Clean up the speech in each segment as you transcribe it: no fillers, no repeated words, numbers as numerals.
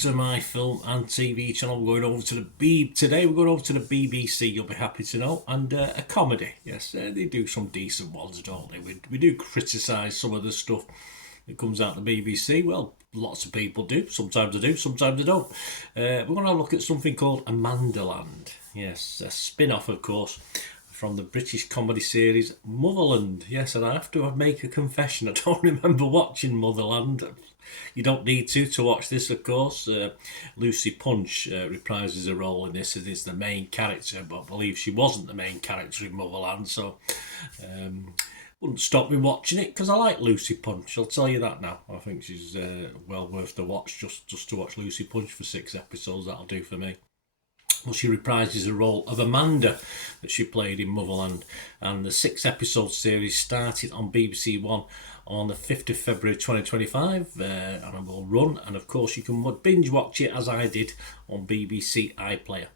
To my film and TV channel. We're going over to today we're going over to the BBC, you'll be happy to know, and a comedy. Yes, they do some decent ones, don't they? We do criticise some of the stuff that comes out the BBC. Well, lots of people do. Sometimes I do, sometimes I don't. We're going to look at something called Amandaland. Yes, a spin-off, of course, from the British comedy series Motherland. Yes, and I have to make a confession. I don't remember watching Motherland. You don't need to watch this, of course. Lucy Punch reprises a role in this as is the main character, but I believe she wasn't the main character in Motherland, so wouldn't stop me watching it because I like Lucy Punch. I'll tell you that now. I think she's well worth the watch. Just to watch Lucy Punch for 6 episodes, that'll do for me. Well, she reprises the role of Amanda that she played in Motherland, and the 6-episode series started on BBC One on the 5th of February 2025, and it will run, and of course you can binge watch it as I did on BBC iPlayer.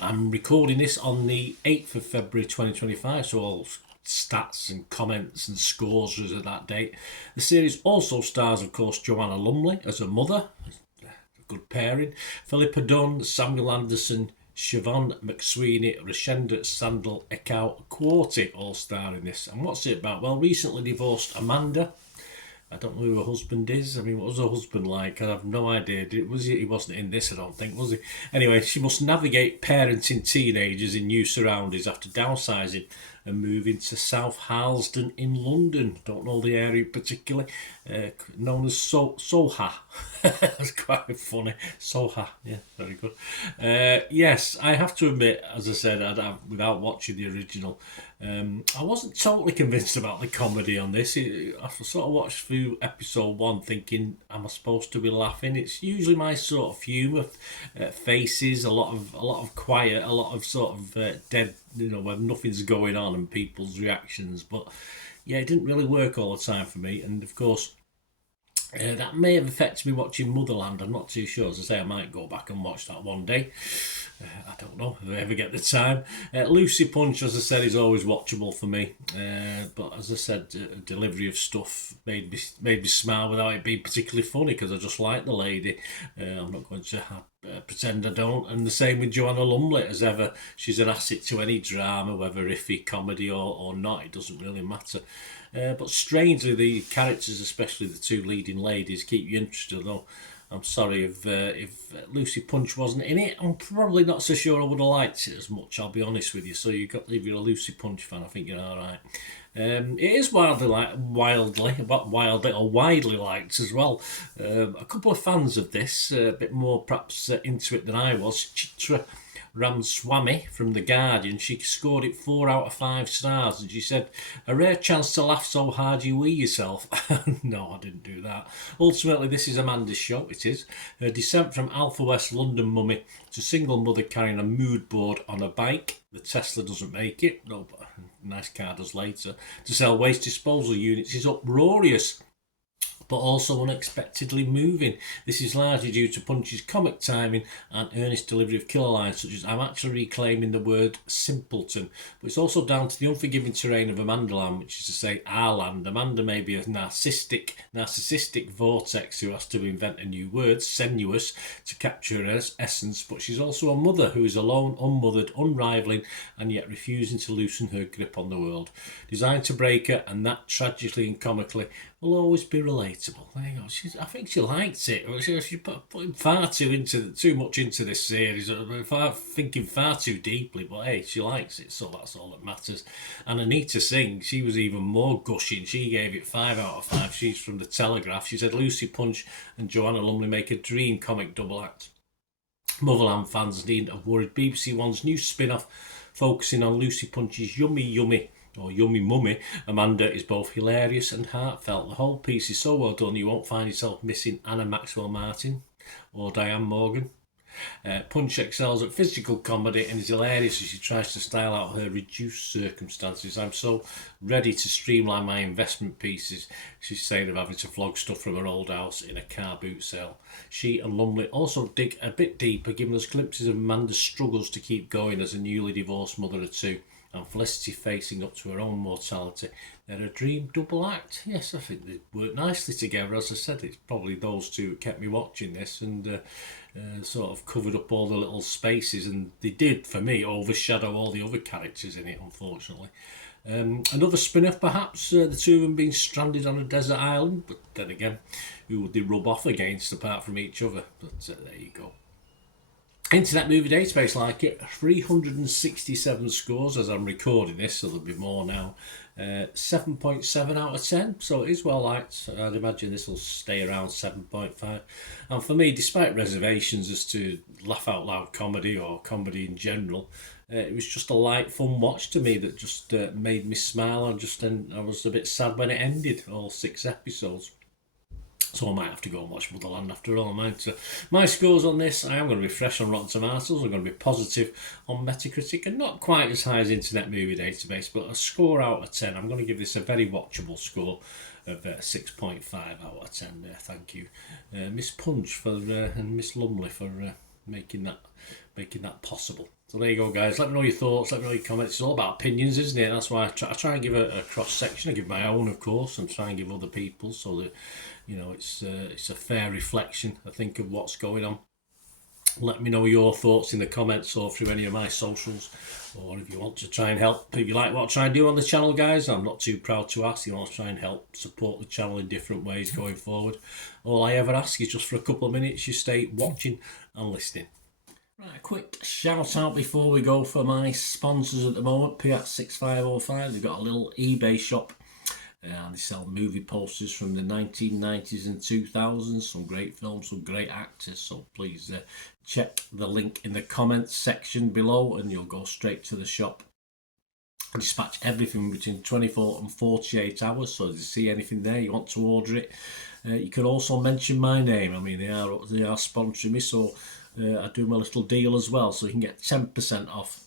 I'm recording this on the 8th of February 2025, so all stats and comments and scores was at that date. The series also stars, of course, Joanna Lumley as a mother, good pairing, Philippa Dunn, Samuel Anderson, Siobhan McSweeney, Rashenda Sandal Ekau Quarty all star in this. And what's it about? Well, recently divorced Amanda. I don't know who her husband is. I mean, what was her husband like? I have no idea. He wasn't in this, I don't think, was he? Anyway, she must navigate parenting teenagers in new surroundings after downsizing and moving to South Harlesden in London. Don't know the area particularly. Known as Soha. That's quite funny. Soha, yeah, very good. Yes, I have to admit, as I said, without watching the original, I wasn't totally convinced about the comedy on this. I sort of watched through episode 1 thinking, am I supposed to be laughing? It's usually my sort of humour, faces, a lot of quiet, a lot of sort of dead, when nothing's going on and people's reactions. But yeah, it didn't really work all the time for me. And of course, that may have affected me watching Motherland. I'm not too sure. As I say, I might go back and watch that one day. I don't know if I ever get the time. Lucy Punch, as I said, is always watchable for me. But as I said, delivery of stuff made me smile without it being particularly funny because I just like the lady. I'm not going to pretend I don't. And the same with Joanna Lumley. As ever, she's an asset to any drama, whether iffy, comedy or not. It doesn't really matter. But strangely, the characters, especially the 2 leading ladies, keep you interested. Though I'm sorry if Lucy Punch wasn't in it, I'm probably not so sure I would have liked it as much. I'll be honest with you. So if you're a Lucy Punch fan, I think you're all right. It is widely liked as well. A couple of fans of this, a bit more perhaps into it than I was. Chitra Ramswamy from The Guardian, she scored it 4 out of 5 stars, and she said, a rare chance to laugh so hard you wee yourself. No, I didn't do that. Ultimately, this is Amanda's show, it is. Her descent from Alpha West London mummy to single mother carrying a mood board on a bike. The Tesla doesn't make it, no, but a nice car does later. To sell waste disposal units is uproarious, but also unexpectedly moving. This is largely due to Punch's comic timing and earnest delivery of killer lines such as, I'm actually reclaiming the word simpleton. But it's also down to the unforgiving terrain of Amandaland, which is to say our land. Amanda may be a narcissistic vortex who has to invent a new word, sensuous, to capture her essence, but she's also a mother who is alone, unmothered, unrivaling, and yet refusing to loosen her grip on the world. Designed to break her, and that tragically and comically will always be relatable. There you go. I think she liked it. She put far too much into this series, thinking far too deeply. But hey, she likes it, so that's all that matters. And Anita Singh, she was even more gushing. She gave it 5 out of 5. She's from The Telegraph. She said Lucy Punch and Joanna Lumley make a dream comic double act. Motherland fans needn't have worried. BBC One's new spin-off focusing on Lucy Punch's yummy mummy, Amanda, is both hilarious and heartfelt. The whole piece is so well done you won't find yourself missing Anna Maxwell Martin or Diane Morgan. Punch excels at physical comedy and is hilarious as she tries to style out her reduced circumstances. I'm so ready to streamline my investment pieces, she's saying, of having to flog stuff from her old house in a car boot sale. She and Lumley also dig a bit deeper, giving us glimpses of Amanda's struggles to keep going as a newly divorced mother of two, and Felicity facing up to her own mortality. They're a dream double act. Yes, I think they work nicely together. As I said, it's probably those two that kept me watching this and sort of covered up all the little spaces, and they did, for me, overshadow all the other characters in it, unfortunately. Another spin-off, perhaps, the two of them being stranded on a desert island, but then again, who would they rub off against apart from each other? But there you go. Internet Movie Database like it, 367 scores as I'm recording this, so there'll be more now. 7.7 out of 10, so it is well liked. I'd imagine this will stay around 7.5. And for me, despite reservations as to laugh out loud comedy or comedy in general, it was just a light, fun watch to me that just made me smile. I was a bit sad when it ended, all 6 episodes. So I might have to go and watch Motherland after all. My scores on this, I am going to be fresh on Rotten Tomatoes. I'm going to be positive on Metacritic and not quite as high as Internet Movie Database, but a score out of 10. I'm going to give this a very watchable score of 6.5 out of 10. Thank you, Miss Punch and Miss Lumley for making that possible. So there you go, guys. Let me know your thoughts. Let me know your comments. It's all about opinions, isn't it? That's why I try and give a cross section. I give my own, of course, and try and give other people's, so that it's a fair reflection, I think, of what's going on. Let me know your thoughts in the comments or through any of my socials, or if you want to try and help, if you like what I try and do on the channel, guys, I'm not too proud to ask. You want to try and help support the channel in different ways going forward. All I ever ask is just for a couple of minutes you stay watching and listening. Right, a quick shout out before we go for my sponsors at the moment. Piat6505, they've got a little eBay shop and they sell movie posters from the 1990s and 2000s, some great films, some great actors, so please check the link in the comments section below and you'll go straight to the shop. I dispatch everything between 24 and 48 hours, so if you see anything there you want to order it, you can also mention my name. I mean, they are sponsoring me, so I do my little deal as well, so you can get 10% off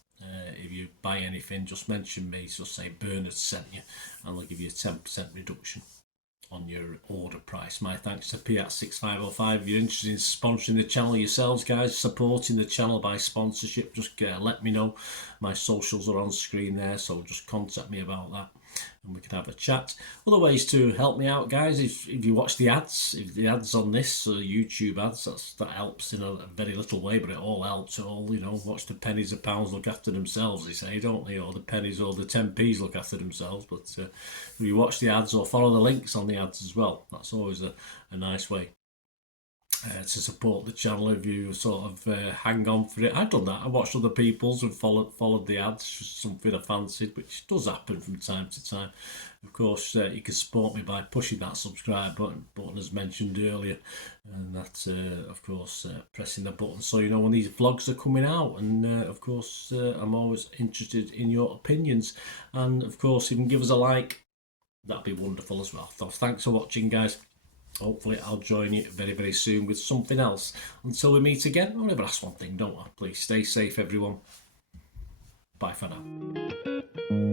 if you buy anything. Just mention me, just say Bernard sent you, and they'll give you a 10% reduction on your order price. My thanks to Piat6505. If you're interested in sponsoring the channel yourselves, guys, supporting the channel by sponsorship, just let me know. My socials are on screen there, so just contact me about that and we can have a chat. Other ways to help me out, guys, if you watch the ads, if the ads on this YouTube ads, that helps in a very little way, but it all helps. It all, watch the pennies and pounds look after themselves, they say, don't they? Or the pennies or the 10p's look after themselves. But if you watch the ads or follow the links on the ads as well, that's always a nice way to support the channel. If you sort of hang on for it, I've done that. I watched other people's and followed the ads, just something I fancied, which does happen from time to time. Of course, you can support me by pushing that subscribe button as mentioned earlier, and that's of course pressing the button so you know when these vlogs are coming out. And of course, I'm always interested in your opinions, and of course, if you can give us a like, that'd be wonderful as well. So thanks for watching, guys. Hopefully I'll join you very, very soon with something else. Until we meet again, I'll never ask one thing, don't I? Please stay safe, everyone. Bye for now.